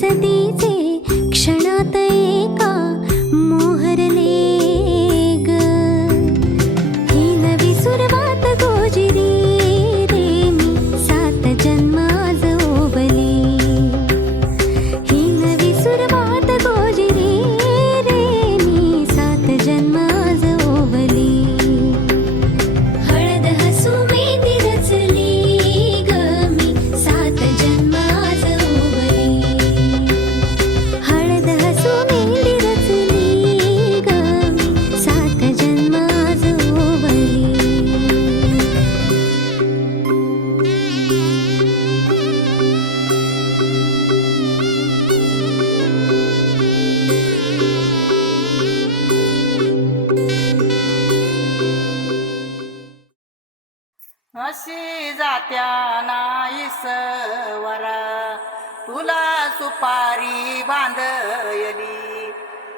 सतीचे क्षणात एका मोहरले ग. ही नवी सुरुवात गोजिरी रे मी 7 जन्म आज ओवली. ही नवी सुरुवात गोजिरी रे मी 7 जन्म आज ओवली. हळद हसू मेहंदी रचली ग मी 7 जन्म आज ओवली. हळद हसू मेहंदी रचली ग मी 7 जन्म आज ओवली. अशी जात्या नाईस वरा तुला सुपारी बांधयली.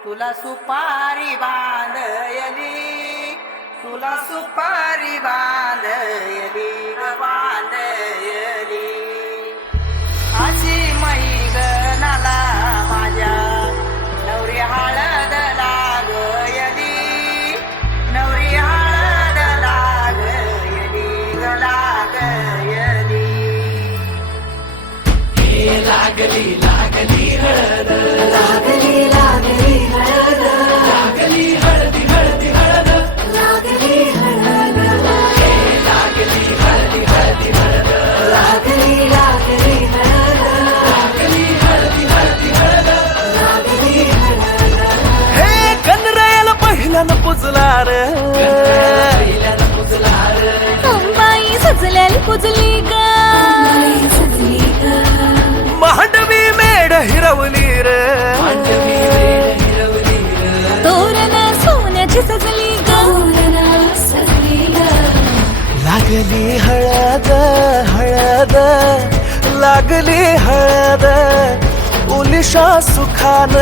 तुला सुपारी बांधयली. तुला सुपारी बांधयली बांधयली. अशी मैगनाला माझ्या नवरी हळद लागयली. नवरी हळद लागयली लागयली. हे लागली लागली हळद. लागली लागली हळद. लागली हळदी हळदी हळद. लागली हळद. हे लागली हळदी हळदी हळद. लागली लागली हळद. लागली हळदी हळदी हळद. लागली हळद. हे कनरायाला पहिल्यानं पुजला रे. पहिल्यानं पुजला रे. अंबाई सजलेली पुजली ग. मांडवी मेढ हिरवली रे. मांडवी मेढ हिरवली रे. तोरण सोन्याची सजली ग. लागली हळद हळद. लागली हळद. उलिशा सुखान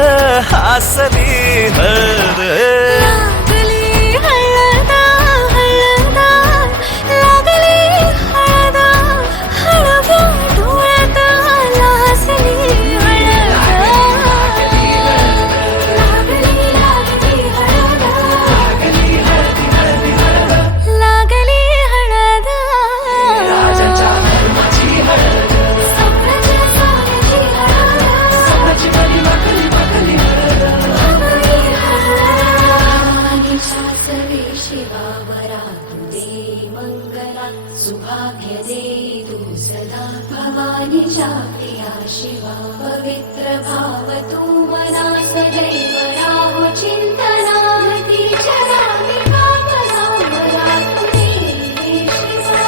हसली हळद. लागली हळद हळद. लागली हळद. हळव्या डोळ्यात लाजली हळद. लागली लागली हळद. लागली हळदी हळदी हळद. लागली हळद. राजाच्या धर्माची हळद. स्वप्नाच्या साऱ्याची हळद. स्वप्नाची बली वाकली वाकली हळद. लागली हळद. सासरे शिवावरा तू दे मंगला. सुभाग्य दे तू सदा. भवानीच्या प्रिया शिवा. पवित्र भाव तू मना सदैव राहो चिंतना. तिच्या नामी कामना मला तू दे शिवा.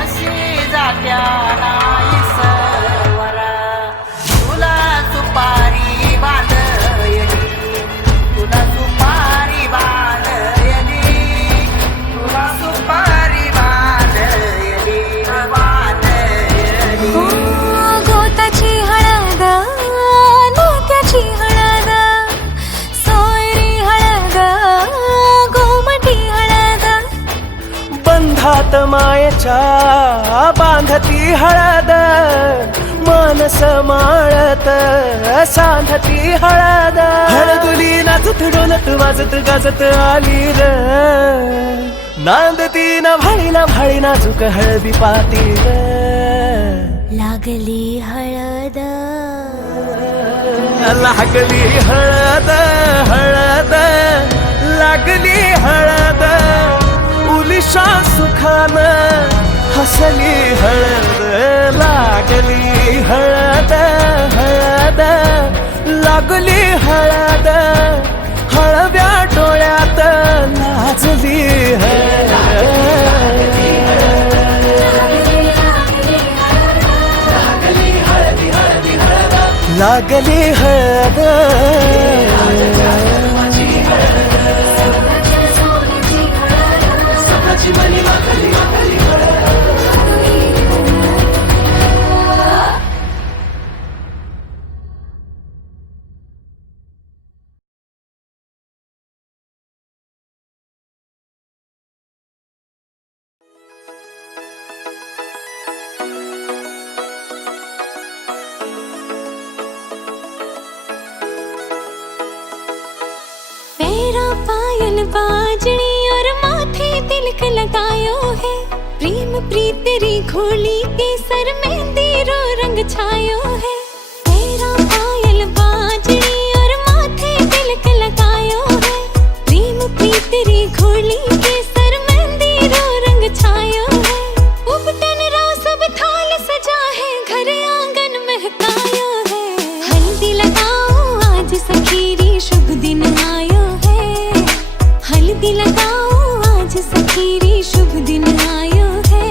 अशी जात्या नाईस वरा तुला सुपारी बांधयली. तुला सुपारी बांधयली. तुला सुपारी बांधयली बांधयली. गोताची हळद. नात्याची हळद. सोयरी हळद. गोमटी हळद. बंधात मायेच्या बांधती हळद. मानस माळत सांधती हळद. हळदुली नाचत डोलत वाजत गाजत आली र. नांदती न भाळी नाजूक हळदी पाती र. लागली हळद. लागली हळद हळद. लागली हळद. उलिशा सुखान हसली हळद. लागली हळद हळद. लागली हळद. हळव्या डोळ्यात लाजली हळद. लागली हळद. स्वप्नाची बली वाकली वाकली हळद. बाजनी और माथे तिलक लगायो है, प्रेम प्रीत री घोली केसर मेहंदी रो रंग छायो है। पैरा पायल बाजनी और माथे तिलक लगायो है, प्रेम प्रीत री घोली केसर मेहंदी रो रंग छायो है। उपटन रा सब थाल सजा है, घर आंगन महकायो है। हल्दी लगाओ आज सखीरी शुभ दिन आयो है, हल्दी लगाओ आज सखीरी शुभ दिन आयो है।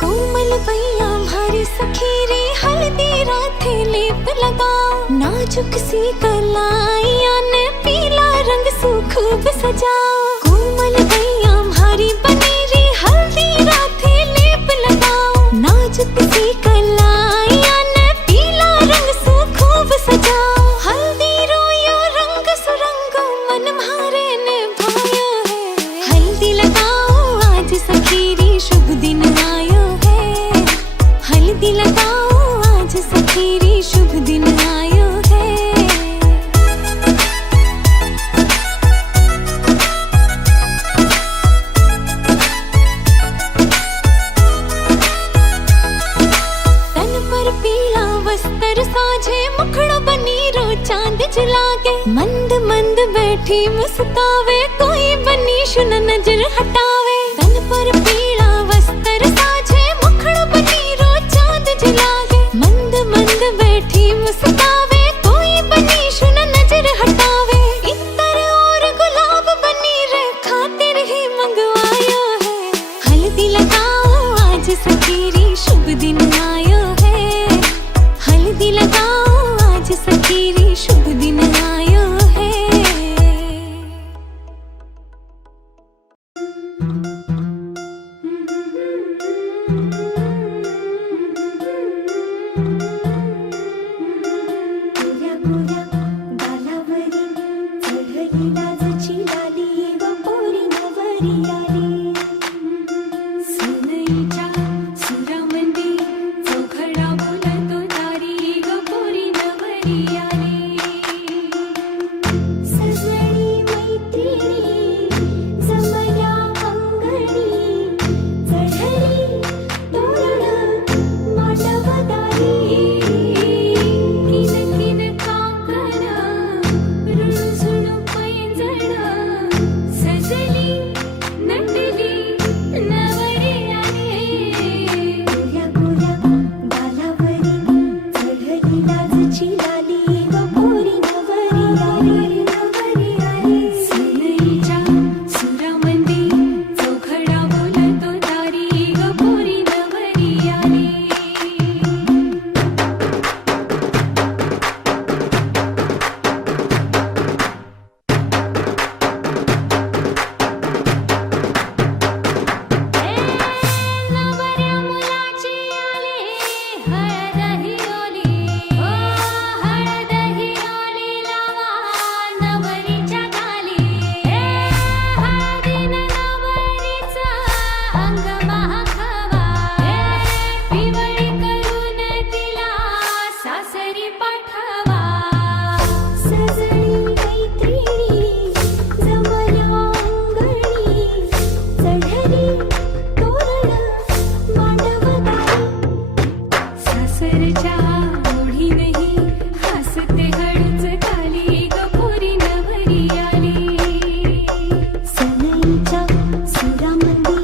कोमल भैया भारी सखीरी हल्दी राथे लेप लगाओ, नाजुक सी कलाइया ने पीला रंग सु खूब सजाओ। कोमल भैया भारी बनेरी हल्दी राथे लेप लगाओ, नाजुक सी कलाइया ने पीला रंग सु खूब सजाओ। हल्दी रोयो रंग सुरंगो मन मारे ने भायो है, हल्दी लगाओ आज सखीरी शुभ दिन आयो है, हल्दी लगाओ आज सखीरी शुभ दिन आयो है। तन पर पीला वस्त्र साझे, मुखड़ो बनी रो चांद जलागे। मंद मंद बैठी मुस्कावे, कोई बनी शुन नजर हटावे। तन पर पीला वस्त्र साझे, मुखड़ो बनी रो चांद जलागे। मंद मंद बैठी मुस्कावे, कोई बनी शुन नजर हटावे। इत्तर और गुलाब बनी रे खातिर ही मंगवायो है, हल्दी लगाओ आज सखीरी शुभ दिन आयो है, हल्दी लगाओ आज सखीरी शुभ दिन आयो है। गोऱ्या गोऱ्या गालावरी चढली लाजची लाली व पोरी नवरी आली। सनईच्या सुरामंदी चौघडा बोलतो दारी ग पोरी नवरी आली। सजनी मैत्रिणी जमल्या अंगणी, चढली तोरण मांडवदारी। किन किन काकण रुणझुण पैंजण, सजली नटली नवरी आली। गोऱ्या गोऱ्या गालावरी चढली लाजची लाली व पोरी नवरी आली, नवरी आली। सनईच्या सुरामंदी चौघडा बोलतो दारी ग पोरी नवरी आली। नवऱ्या मुलाची आली हळद हिरोली, ओ हळद हिरोली लावा नवरीच्या गाली। हळदीनं नवरीचं अंग महाखावा, पिवळी करून तिला सासरी पाठवा। सजनी मैत्रिणी जमल्या अंगणी, चढली तोरण मांडवदारी। सासरच्या ओढीनही हसते हळूच खाली ग पोरी नवरी आली। सनईच्या सुरामंदी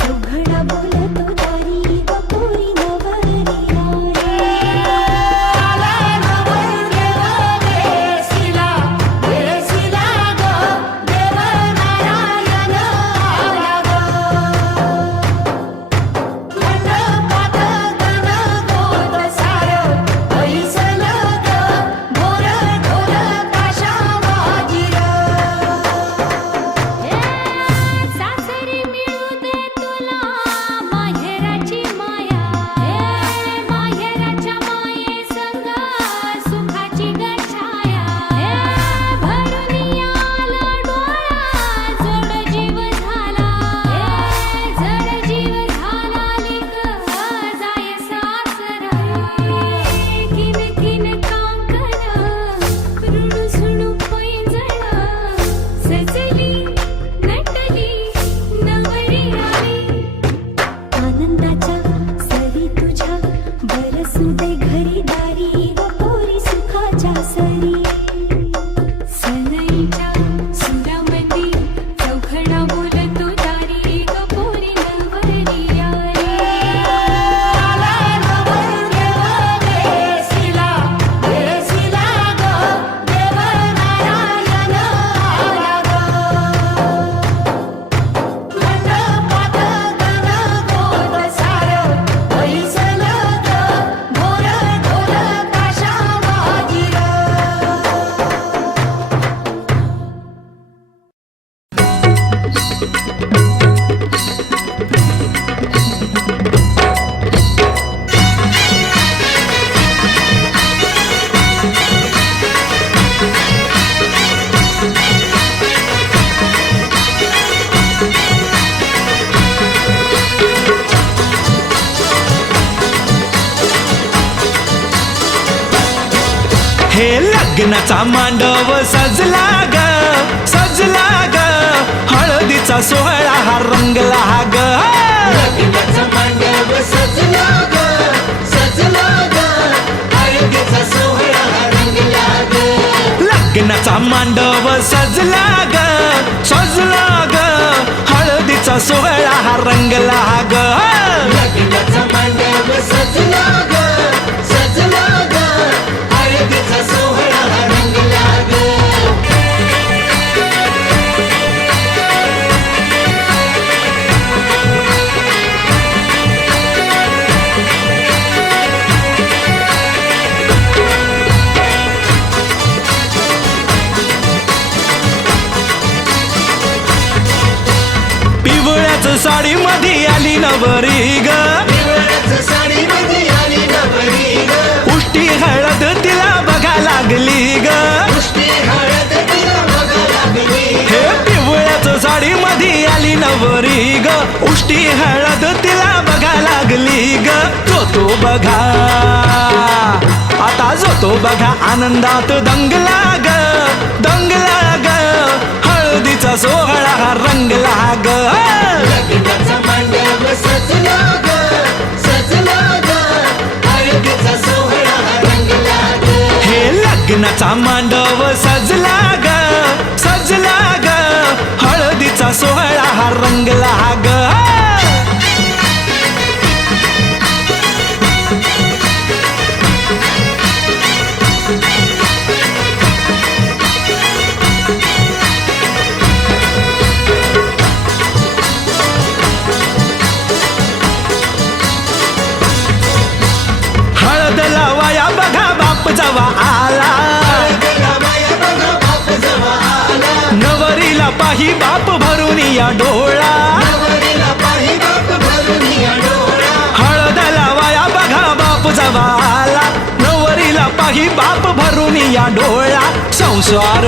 चौघडा बोलतो दारी ग पोरी नवरी आली। मंडपात गणगोत सारं हे लग्नाचा मांडव सजला ग सजला ग हळदीचा सोहळा हा रंगला ग लग्नाचा मांडव सजला ग सजला ग हळदीचा सोहळा रंगला ग लग्नाचा मांडव सजला ग सजला ग हळदीचा सोहळा हा रंगला ग लग्नाचा मांडव सजला ग सजला ग हळदीचा सोहळा रंगला ग पिवळ्याच साडी मध्ये आली नवरी ग पिवळ्याच साडीमध्ये आली नवरी ग उष्टी हळद तिला बघा लागली ग पुष्टी हळद तिला बघा लागली हे पिवळ्याच साडी मध्ये आली नवरी ग उष्टी हळद तिला बघा लागली ग जो बघा आता जो बघा आनंदात दंगला ग दंगला ग हळदीचा सोहळा हा रंगला ग लग्नाचा मांडव सजला ग सजला ग हळदीचा सोहळा रंगला ग हे लग्नाचा मांडव सजला ग सजला ग हळदीचा सोहळा हा रंगला ग हळद लावाया बघा बाप जवा आला हळदीला बाया बघा बाप जवा आला नवरीला पाही बाप भरून या डोळा नवरीला पाही बाप भरून या डोळा हळद लावाया बघा बाप जवा आला नवरीला पाही बाप भरून या डोळा संसार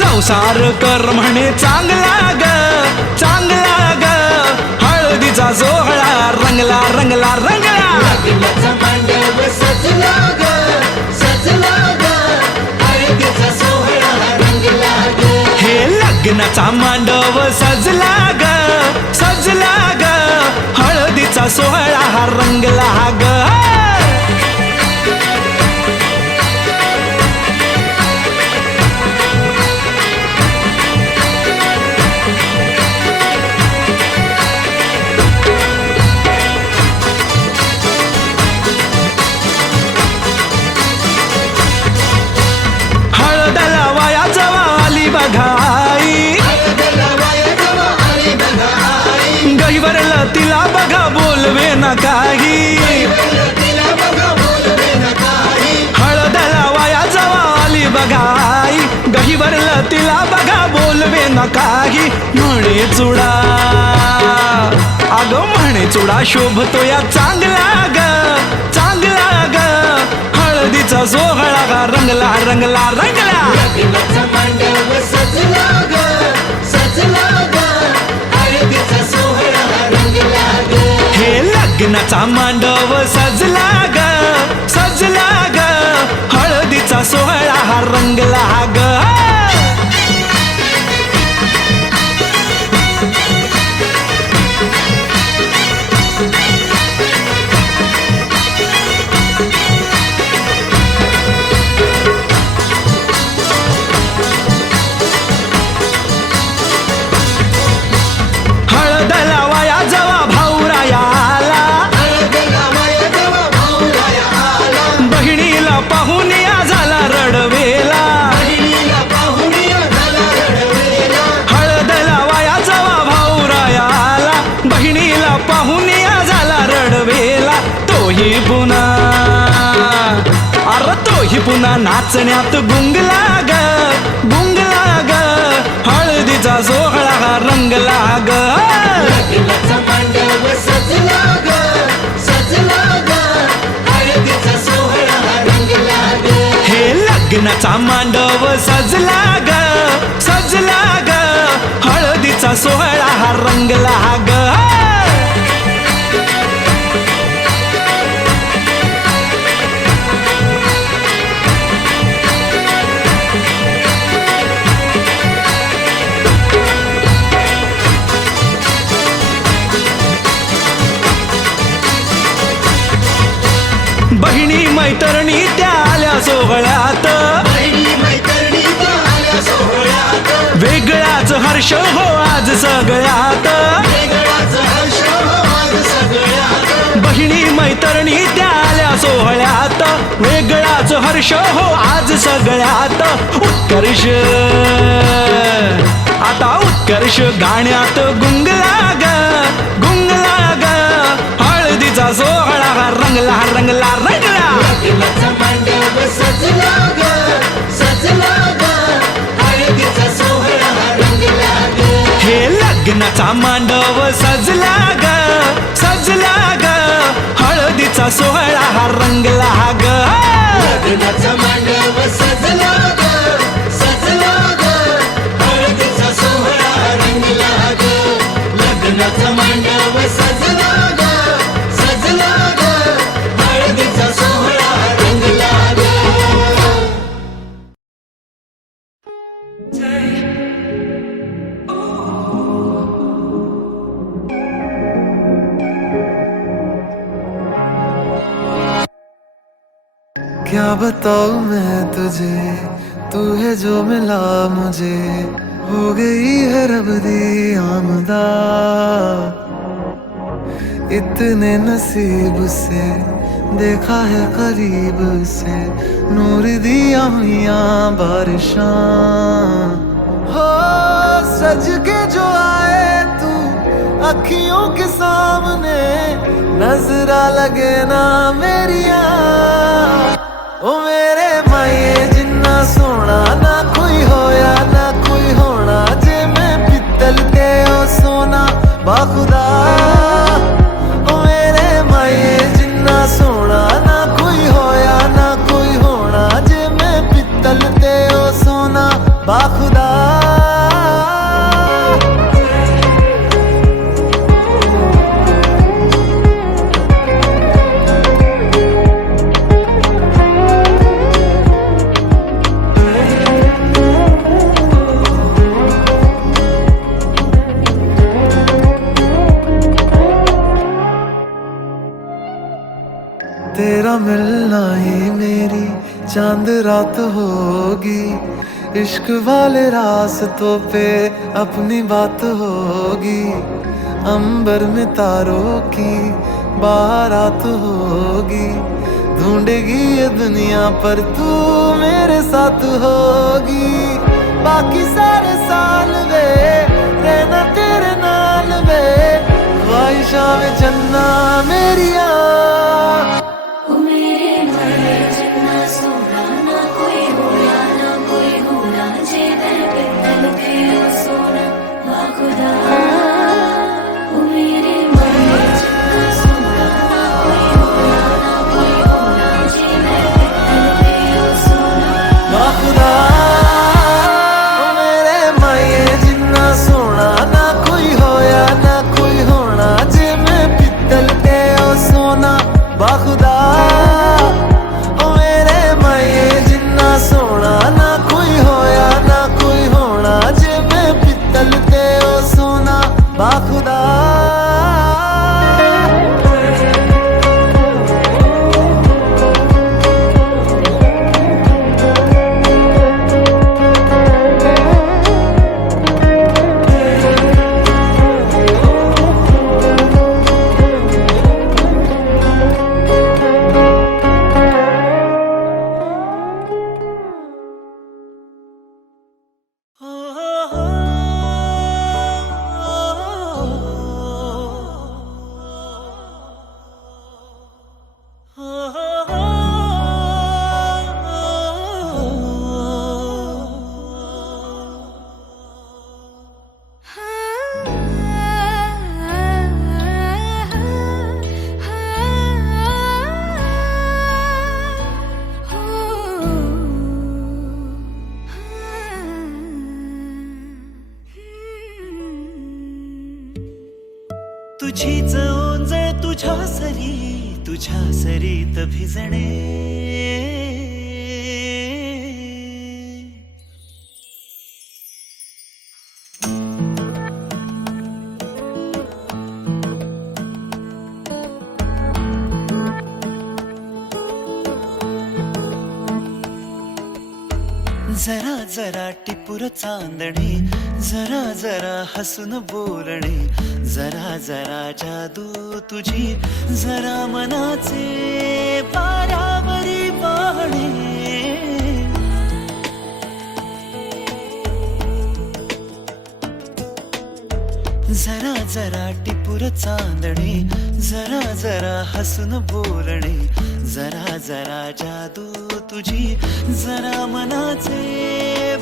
संसार कर म्हणे चांगला ग चांगला ग हळदीचा सोहळा रंगला रंगला रंगला लग्नाचा मांडव सजला ग सजला ग हळदीचा सोहळा रंगला ग हे लग्नाचा मांडव सजला ग सजला ग हळदीचा सोहळा हा रंगला ग हळद लावाया जवा आली बघा आई हळदीला बाया जवा आली बघा आई गहिवरला तिला बघा बोलवे ना काही तिला बघा बोलवे न काही हळद लावाया जवा आली बघा आई गहिवरला तिला बघा बोलवे ना काही म्हणे चुडा अगं म्हणे चुडा शोभतो या चांगला ग चांगला ग हळदीचा सोहळा गा रंगला रंगला रंगला लग्नाचा मांडव सजला ग सजला ग हळदीचा सोहळा रंगला ग हे लग्नाचा मांडव सजला ग सजला ग हळदीचा सोहळा हा रंगला ग हळद लावाया जवा भाऊराया आला हळदीला बाया जवा भाऊराया आला बहिणीला पाहून या झाला रडवेला बहिणीला पाहून या झाला रडवेला हळद लावाया जवा भाऊराया आला बहिणीला पाहून या झाला रडवेला तोही पुन्हा अरे तोही पुन्हा नाचण्यात गुंगला ग गुंगला ग हळदीचा सोहळा हा रंगला ग लग्नाचा मांडव सजला ग सजला ग हळदीचा सोहळा रंगला ग हे लग्नाचा मांडव सजला ग सजला ग हळदीचा सोहळा हा रंगला ग मैत्रिणी त्या आल्या सोहळ्यात, वेगळाच हर्ष हो आज सगळ्यात. बहिणी मैत्रिणी त्या आल्या सोहळ्यात, वेगळाच हर्ष हो आज सगळ्यात. उत्कर्ष आता उत्कर्ष गाण्यात गुंगला ग, गुंगला ग. हळदीचा सोहळा रंगला रंगला रंगला. लग्नाचा मांडव सजला ग, सजला ग. हळदीचा सोहळा रंगला ग. हे लग्नाचा मांडव सजला ग, सजला ग. हळदीचा सोहळा हा रंगला ग. लग्नाचा मांडव सजला ग, सजला ग. हळदीचा सोहळा रंगला ग. लग्नाचा मांडव सजला ग, सजला ग. हळदीचा सोहळा रंगला ग. क्या बताऊं मैं तुझे, तू है जो मिला मुझे. हो गई है रब दी आमदा, इतने नसीब से देखा है करीब से. नूर दिया हुआ बारिशां हो, सज के जो आए तू अखियों के सामने. नजरा लगे ना मेरिया, ओ मेरे माये जिन्ना सोना ना कोई होया ना कोई होना. जे मैं पित्तल ते ओ सोना बाखुदा. ओ मेरे माये जिन्ना सोना ना कोई होया ना कोई होना. जे मैं पित्तल ते ओ सोना बाखुदा. तेरा मिलना ही मेरी चांद रात होगी. इश्क वाले रास्तों पे अपनी बात होगी. अंबर में तारों की बारात होगी. ढूंढेगी ये दुनिया पर तू मेरे साथ होगी. बाकी सारे साल वे रहना तेरे नाल वे. ख्वाहिशां में जन्ना मेरिया. बाखुदा ओ मेरे माये जिन्ना सोना ना कोई होया ना कोई होना. जे मैं पित्तल ते ओ सोना बाखुदा. तुझीच ओंजळ तुझ्या सरीत भिजणे. जरा जरा टिपूर चांदणे, जरा जरा हसून बोलणे, जरा जरा जादू तुझी, जरा मनाचे पारावरी वाहणे. जरा जरा टिपूर चांदणे, जरा जरा हसून बोलणे, जरा जरा जादू तुझी, जरा मनाचे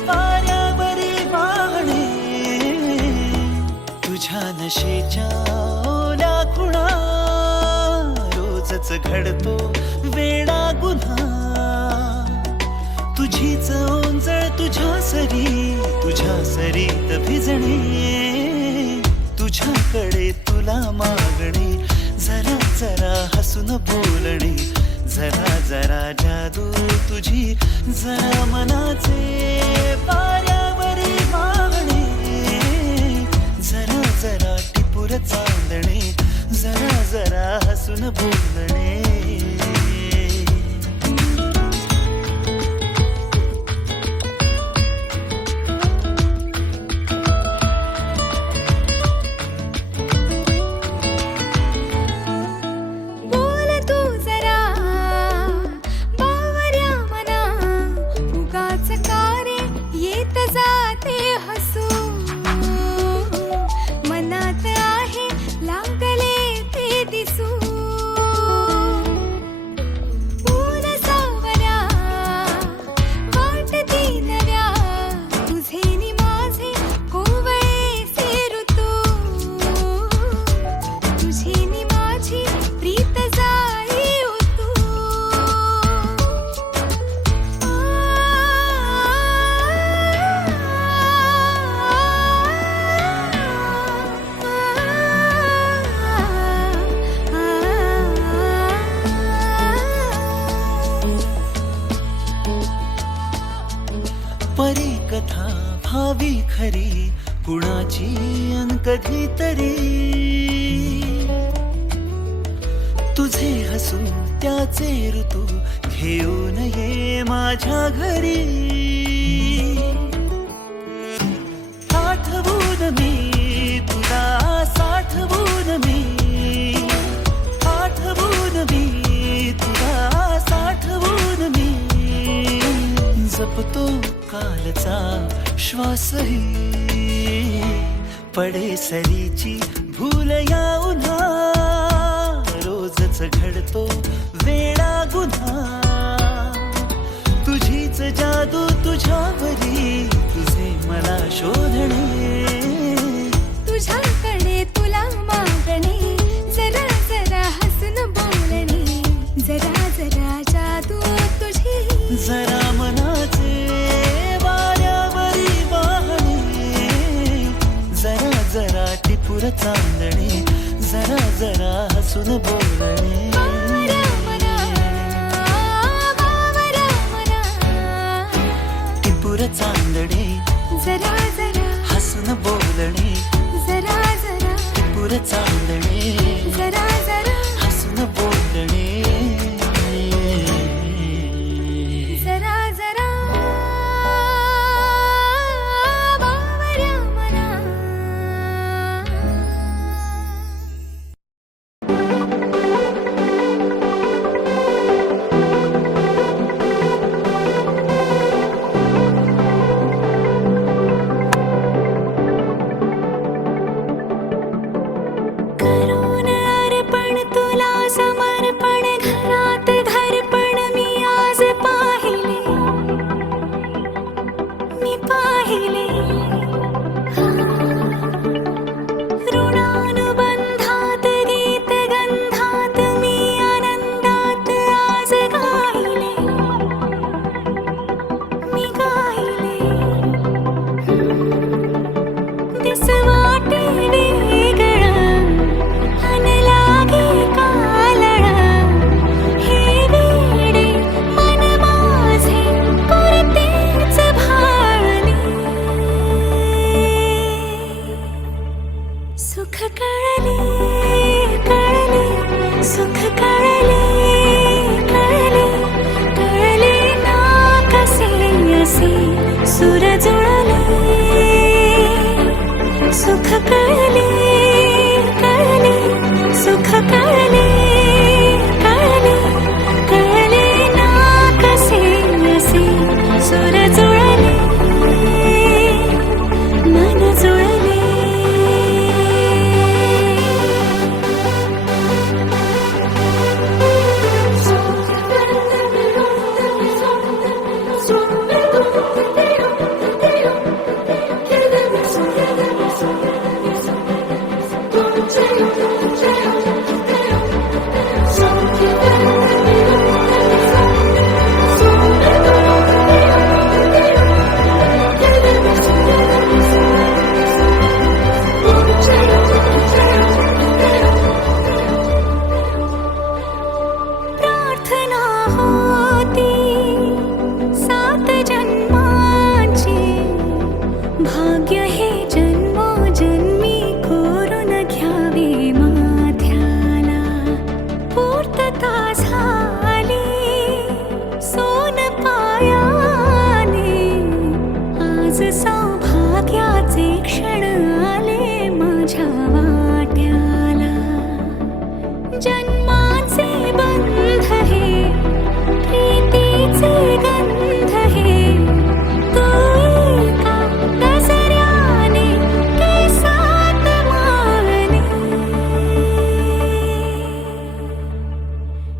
पारावरी वाहणे. तुझ्या नशेच्या ओल्या खुणा, रोजच घडतो वेडा गुन्हा. तुझीच ओंजळ तुझ्या सरीत भिजणे. तुझ्याकडे तुला मागणे, जरा जरा हसून बोलणे, जरा जरा जादू तुझी, जरा मनाचे पारावरी वाहणे. जरा जरा टिपूर चांदणे, जरा जरा हसून बोलणे. परी कथा भावी खरी, कुणाची अन कधी तरी. तुझे हसून त्याचे ऋतू, घेऊन ये माझ्या घरी. आठवून मी तुला, साठवून मी, आठवून मी तुला, साठवून मी. जपतो कालचा श्वासही, पडे सरीची भूल या उन्हा. रोजच घडतो वेडा गुन्हा. तुझीच जादू तुझ्यावरी, तुझे मला शोधणे. तुझ्याकडे तुला मागणे, जरा जरा हसून बोलणे, जरा जरा जादू तुझी, जरा मनाचे वाऱ्यावरी वाहणे. जरा जरा टिपूर चांदणे, जरा जरा हसून बोलणे. टिपूर चांदणे, जरा जरा हसून बोलणे, जरा जरा टिपूर चांदणे, जरा जरा हसून बोलणे. जरा जरा बावऱ्या मना. करुणा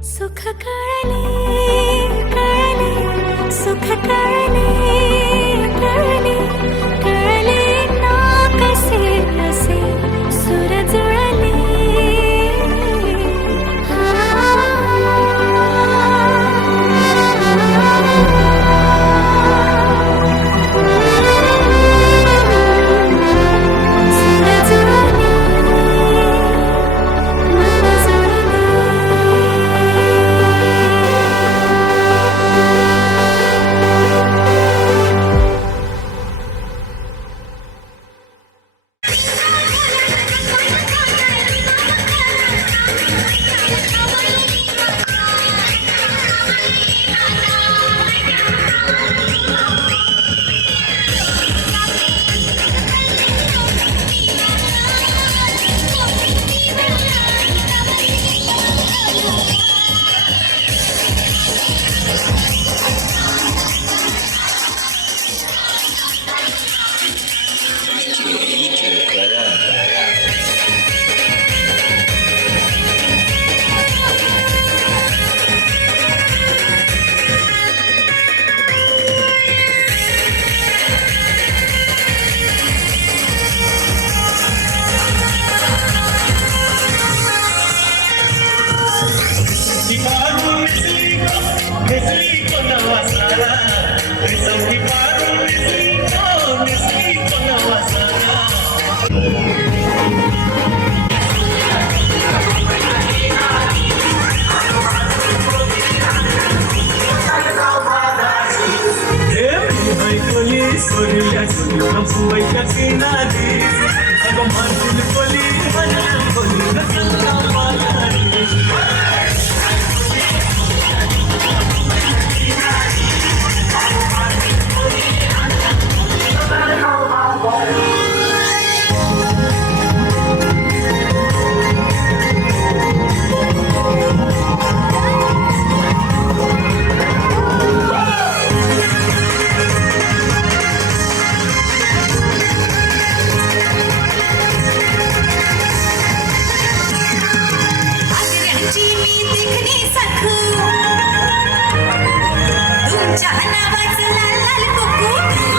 सुख कळले कळले सुख कळले कळले कळले ना कसे असे सुर जुळले सुर जुळले मन जुळले तुमच्या नावाचं लाल लाल कुकू